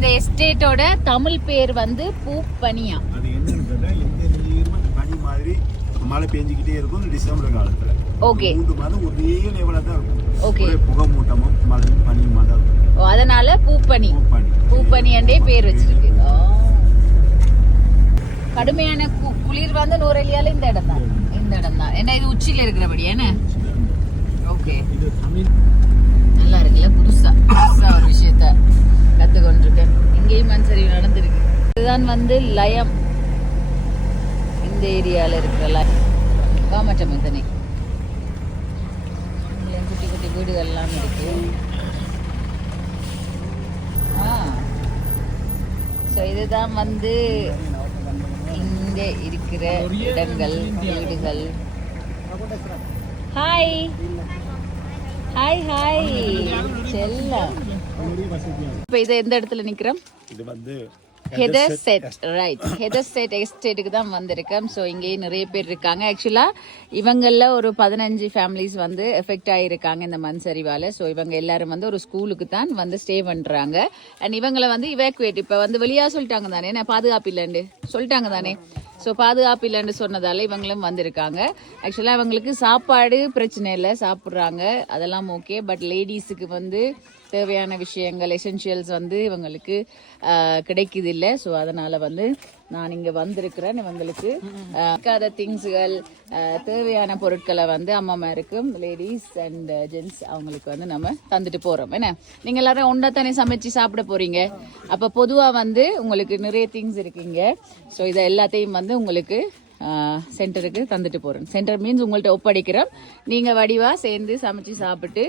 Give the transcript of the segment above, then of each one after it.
இந்த எஸ்டேட்டோட தமிழ் பேர் வந்து பூப்பனியா. அது என்னன்னு கேட்டா எந்த நீரும் பனி மாதிரி மழை பெஞ்சிக்கிட்டே இருக்கும் டிசம்பர் காலத்துல. Okay. மூன்று மாதம் ஒரே லெவலா தான் இருக்கும். ஒரே புகை மூட்டமும் மழை இருக்கும். ஓ, அதனால பூப்பனி. பூப்பனி. பூப்பனியண்டே பேர் வச்சிருக்கு. கடுமையான குளிர் வந்து நூறலியால இந்த இடம் தான் இந்த இடம் தான் ஏன்னா இது உச்சியில இருக்கிறபடி என்ன? ஓகே. நல்லா இருக்குல்ல புதுசா புதுசா ஒரு விஷயத்த. கத்துக்கொண்டிருக்கேன். இங்கேயும் மண் சரிவு நடந்திருக்கு. இதுதான் வந்து லயம். இந்த ஏரியால இருக்கிற லயம். காமட்டம் இதனை குட்டி குட்டி வீடுகள் எல்லாம் இருக்கு. ஆ. ஸோ இதுதான் வந்து இங்கே இருக்கிற இடங்கள் வீடுகள். ஹாய் ஹாய் ஹாய் செல்லம். இப்போ இது எந்த இடத்துல நிக்கிறோம்? இது வந்து Hethersett right Hethersett எஸ்டேட்டுக்கு தான் வந்திருக்கேன். ஸோ இங்கேயே நிறைய பேர் இருக்காங்க. ஆக்சுவலாக இவங்களில் ஒரு பதினஞ்சு ஃபேமிலிஸ் வந்து எஃபெக்ட் ஆகிருக்காங்க இந்த மண் சரிவால் ஸோ இவங்க எல்லாரும் வந்து ஒரு ஸ்கூலுக்கு தான் வந்து ஸ்டே பண்ணுறாங்க அண்ட் இவங்களை வந்து இவாக்குவேட் இப்போ வந்து வெளியாக சொல்லிட்டாங்க தானே? என்ன பாதுகாப்பு இல்லைண்டு சொல்லிட்டாங்க தானே? ஸோ பாதுகாப்பு இல்லைன்னு சொன்னதால இவங்களும் வந்திருக்காங்க. ஆக்சுவலாக இவங்களுக்கு சாப்பாடு பிரச்சனை இல்லை. சாப்பிட்றாங்க. அதெல்லாம் ஓகே பட் லேடிஸுக்கு வந்து தேவையான விஷயங்கள் எசென்ஷியல்ஸ் வந்து இவங்களுக்கு கிடைக்குது இல்லை ஸோ அதனால் வந்து நான் இங்கே வந்திருக்கிறேன். இவங்களுக்கு இருக்காத திங்ஸுகள் தேவையான பொருட்களை வந்து அம்மாமாருக்கும் லேடிஸ் அண்ட் ஜென்ட்ஸ் அவங்களுக்கு வந்து நம்ம தந்துட்டு போகிறோம் என்ன? நீங்கள் எல்லாரும் ஒன்றா தானே சமைச்சு சாப்பிட போகிறீங்க அப்போ பொதுவாக வந்து உங்களுக்கு நிறைய திங்ஸ் இருக்குங்க. ஸோ இதை எல்லாத்தையும் வந்து உங்களுக்கு சென்டருக்கு தந்துட்டு போகிறேன் சென்டர் மீன்ஸ் உங்கள்ட்ட ஒப்படைக்கிறோம். நீங்கள் வடிவா சேர்ந்து சமைச்சு சாப்பிட்டு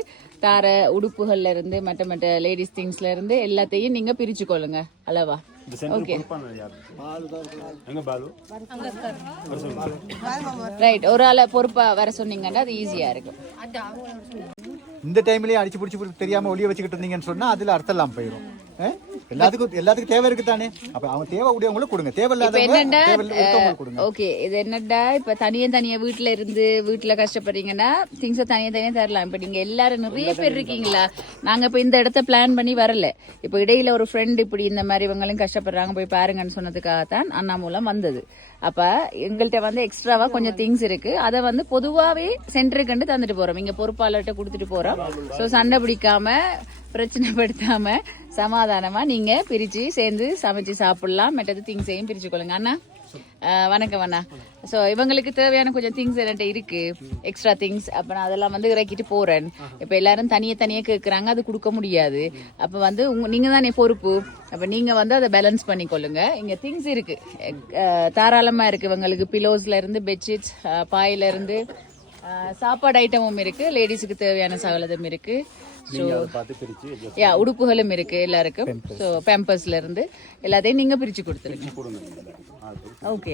தார உடுப்புகள்ல இருந்து மற்ற மற்ற லேடிஸ் திங்ஸ்ல இருந்து எல்லாத்தையும் நீங்க பிரிச்சு கொள்ளுங்க அளவா. இந்த சென்டர் பொறுப்பான யாரு? எங்க பாலு? ரைட் ஒரு ஆளை பொறுப்பா வர சொன்னீங்கன்னா அது ஈஸியா இருக்கும். இந்த டைம்லயே அடிச்சு பிடிச்சி பிடிச்சி தெரியாம ஒளிய வச்சுக்கிட்டு இருந்தீங்கன்னு சொன்னா அதுல அர்த்தம் இல்லாம போயிடும்? எல்லாத்துக்கும் எல்லாத்துக்கும் தேவை இருக்கு தானே அப்ப அவங்க தேவை உடையவங்களுக்கு கொடுங்க. தேவை கொடுங்க. ஓகே இது என்னடா இப்ப தனியா தனியா வீட்ல இருந்து வீட்ல கஷ்டப்படுறீங்கன்னா திங்ஸ தனியா தனியா தரலாம். இப்ப நீங்க எல்லாரும் நிறைய பேர் இருக்கீங்களா? நாங்க இப்ப இந்த இடத்த பிளான் பண்ணி வரல. இப்ப இடையில ஒரு ஃப்ரெண்ட் இப்படி இந்த மாதிரி இவங்களும் கஷ்டப்படுறாங்க போய் பாருங்கன்னு சொன்னதுக்காகத்தான் அண்ணா மூலம் வந்தது. அப்ப எங்கள்கிட்ட வந்து எக்ஸ்ட்ராவா கொஞ்சம் திங்ஸ் இருக்கு. அதை வந்து பொதுவாவே சென்டருக்கு தந்துட்டு போறோம். இங்க பொறுப்பாளர்கிட்ட கொடுத்துட்டு போறோம். சோ சண்டை பிடிக்காம பிரச்சனைப்படுத்தாம சமாதானமா நீங்க பிரிச்சு சேர்ந்து சமைச்சு சாப்பிடலாம். மற்றது திங்ஸையும் பிரிச்சு கொள்ளுங்க. அண்ணா? வணக்கம் அண்ணா. ஸோ இவங்களுக்கு தேவையான கொஞ்சம் திங்ஸ் என்கிட்ட இருக்கு. எக்ஸ்ட்ரா திங்ஸ் அப்போ நான் அதெல்லாம் வந்து இறக்கிட்டு போறேன். இப்போ எல்லாரும் தனியே தனியே கேட்குறாங்க அது கொடுக்க முடியாது. அப்போ வந்து உங்க நீங்க தானே பொறுப்பு. அப்போ நீங்க வந்து அதை பேலன்ஸ் பண்ணிக்கொள்ளுங்க இங்க திங்ஸ் இருக்கு. அஹ் தாராளமா இருக்கு இவங்களுக்கு. பிலோஸ்ல இருந்து பெட்ஷீட்ஸ் பாயில இருந்து அஹ் சாப்பாடு ஐட்டமும் இருக்கு. லேடிஸுக்கு தேவையான சகலதும் இருக்கு. ஸோ பார்த்து பிரிச்சு யா உடுப்புகளும் இருக்கு எல்லாருக்கும். ஸோ பேம்பர்ஸ்ல இருந்து எல்லாத்தையும் நீங்க பிரிச்சு கொடுத்துருங்க. ஓகே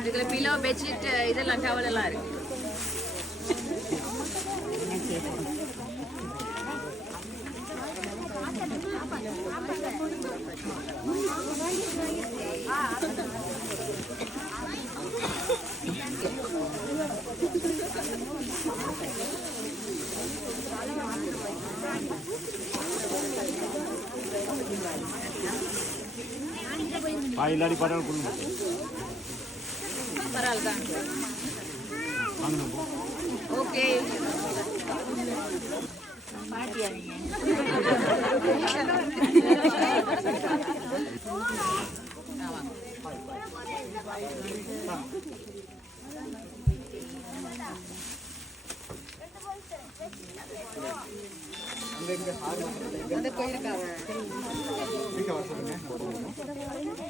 இதுல பிலோ பெட்ஷீட் இதெல்லாம் டவல் எல்லாம் இருக்கு Thank you. இல்லாடி படம் கொடுங்க பரவாயில்ல வாங்கணும் போ ஓகே பாட்டியா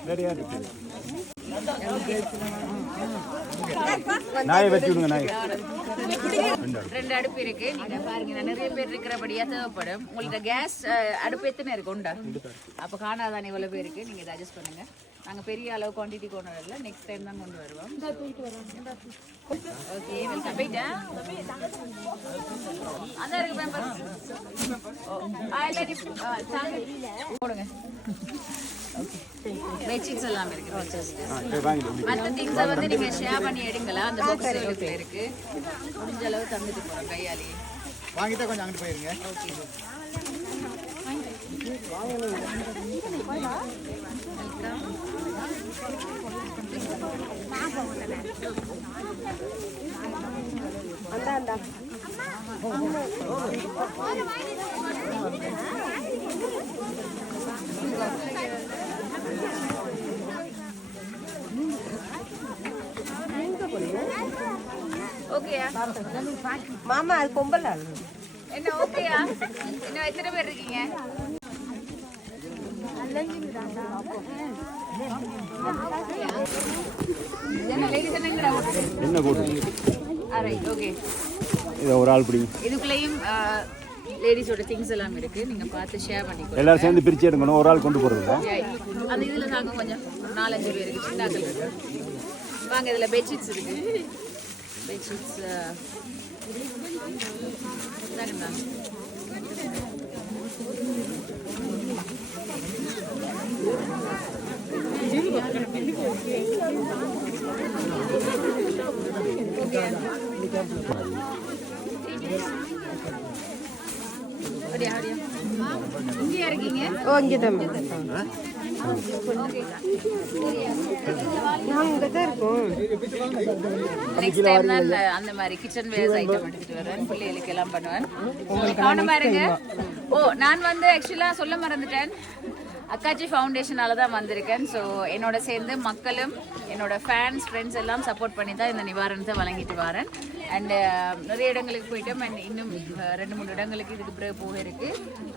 நிறையா இருக்கு. நாயை வச்சு விடுங்க நாய். ரெண்டு அடுப்பு இருக்கு. நீங்க பாருங்க நிறைய பேர் இருக்கிறபடியா தேவைப்படும். உங்கள்ட்ட கேஸ் அடுப்பு எத்தனை இருக்கு? உண்டா? அப்ப காணாதானே இவ்வளவு பேருக்கு நீங்க இதை அட்ஜஸ்ட் பண்ணுங்க. நாங்க பெரிய அளவு குவான்டிட்டி கொண்டு வரல. நெக்ஸ்ட் டைம் தான் கொண்டு வருவோம். ஓகே வெல்கம் போயிட்டா அதான் இருக்கு பேம்பர்ஸ் ஆ இல்லாட்டி ஆ, தாங்க. போடுங்க. பெட்ஷீட்ஸ் எல்லாம் இருக்கு. மற்ற திங்ஸை வந்து நீங்க ஷேர் பண்ணி எடுங்களா? அந்த பாக்ஸ் இருக்கு முடிஞ்ச அளவு தந்துட்டு போறோம் கையாலேயே வாங்கிட்டா கொஞ்சம் அங்கிட்டு போயிருங்க. மாமா அது பொம்பளை ஆளு. என்ன ஓகேயா? இன்னும் எத்தனை பேர் இருக்கீங்க? என்ன? என்ன போட்டு. இதை ஒரு ஆள் பிடிங்க. இதுக்குள்ளேயும் லேடிஸோட திங்ஸ் எல்லாம் இருக்கு. நீங்க பார்த்து ஷேர் பண்ணிக்கோ எல்லாரும் சேர்ந்து பிரிச்சு எடுக்கணும். ஒரு ஆள் கொண்டு போறதில்ல அந்த இதுல தாங்க கொஞ்சம் நாலஞ்சு பேருக்கு சின்னாக்கள் இருக்கு. வாங்க இதுல பெட்ஷீட்ஸ் இருக்கு. அப்படியா இங்கேயா இருக்கீங்க ஓ இங்கதான் இருக்கோம் நெக்ஸ்ட் டைம் தான் அந்த மாதிரி கிச்சன் வேர்ஸ் ஐட்டம் எடுத்துட்டு வரேன். பிள்ளைகளுக்கு எல்லாம் பண்ணுவேன். கவனமா இருங்க. ஓ நான் வந்து ஆக்சுவலா சொல்ல மறந்துட்டேன். அக்காச்சி ஃபவுண்டேஷனால தான் வந்திருக்கேன். ஸோ என்னோட சேர்ந்து மக்களும் என்னோட ஃபேன்ஸ் ஃப்ரெண்ட்ஸ் எல்லாம் சப்போர்ட் பண்ணி தான் இந்த நிவாரணத்தை வழங்கிட்டு வரேன். அண்ட் நிறைய இடங்களுக்கு போயிட்டோம். அண்ட் இன்னும் அஹ், ரெண்டு மூணு இடங்களுக்கு இதுக்கு பிறகு போக இருக்கு.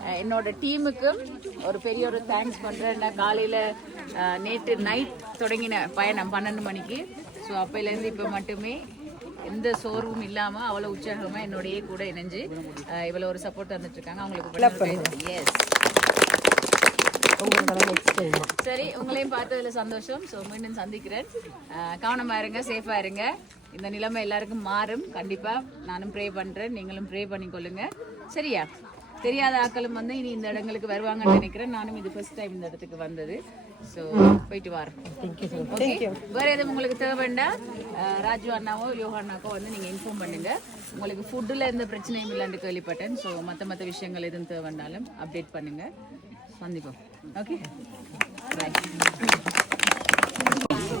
அஹ், என்னோட டீமுக்கும் ஒரு பெரிய ஒரு தேங்க்ஸ் பண்ணுறேன் நான் காலையில் நேற்று நைட் தொடங்கின பயணம் பன்னெண்டு மணிக்கு. ஸோ அப்போலேருந்து இப்போ மட்டுமே எந்த சோர்வும் இல்லாம அவ்வளவு உற்சாகமா என்னோடயே கூட இணைஞ்சு அஹ், இவ்வளவு ஒரு சப்போர்ட் தந்துட்டு இருக்காங்க. அவங்களுக்கு எஸ் சரி உங்களையும் பார்த்ததுல சந்தோஷம். ஸோ மீண்டும் சந்திக்கிறேன். அஹ், கவனமா இருங்க சேஃபா இருங்க. இந்த நிலைமை எல்லாருக்கும் மாறும் கண்டிப்பா. நானும் ப்ரே பண்றேன் நீங்களும் ப்ரே பண்ணிக்கொள்ளுங்க. சரியா? தெரியாத ஆட்களும் வந்து இனி இந்த இடங்களுக்கு வருவாங்கன்னு நினைக்கிறேன். நானும் இது ஃபர்ஸ்ட் டைம் இந்த இடத்துக்கு வந்தது. ஸோ போயிட்டு வரேன். ஓகே வேற எதுவும் உங்களுக்கு தேவைண்டா ராஜு அண்ணாவோ யோகா அண்ணாக்கோ வந்து நீங்க இன்ஃபார்ம் பண்ணுங்க. உங்களுக்கு ஃபுட்டில் எந்த பிரச்சனையும் இல்லைன்னு கேள்விப்பட்டேன். ஸோ மற்ற மற்ற விஷயங்கள் எதுவும் தேவைண்டாலும் அப்டேட் பண்ணுங்க. சந்திப்போம். ஓகே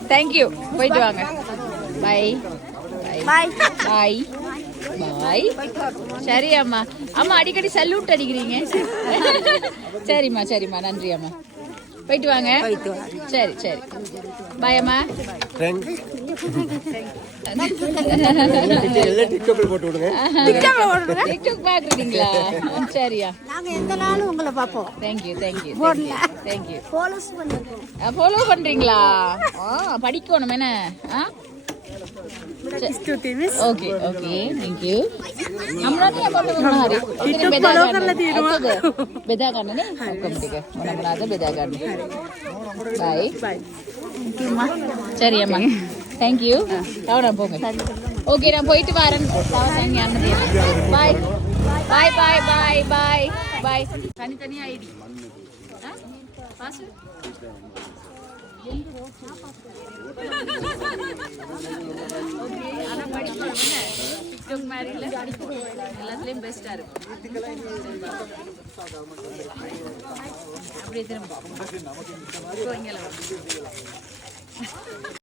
தேங்க்யூ போயிட்டு வாங்க பை பாய் பாய் பாய் சரி அம்மா அம்மா அடிக்கடி சல்யூட் அடிக்கிறீங்க. சரிம்மா சரிம்மா நன்றி அம்மா போயிட்டு வாங்க சரி சரி பாய் அம்மா எல்லாம் டிக்டாக்ல போட்டு விடுங்க. டிக்டாக்ல போட்டு விடுங்க. டிக்டாக் பாக்குறீங்களா ஆ படிக்கணும் என்ன? ஆ? ओके ओके थैंक यू हमरा नहीं अपन बोलना हरे टिकटॉक தேங்க்யூ கவனம் போங்க ஓகே நான் போயிட்டு வரேன் பாய் பாய் பாய் பாய் பாய் பாய் தனித்தனி ஐடி ஆனா டிக்டாக் எல்லாத்துலயும் பெஸ்டா இருக்கும். அப்படியே திரும்ப.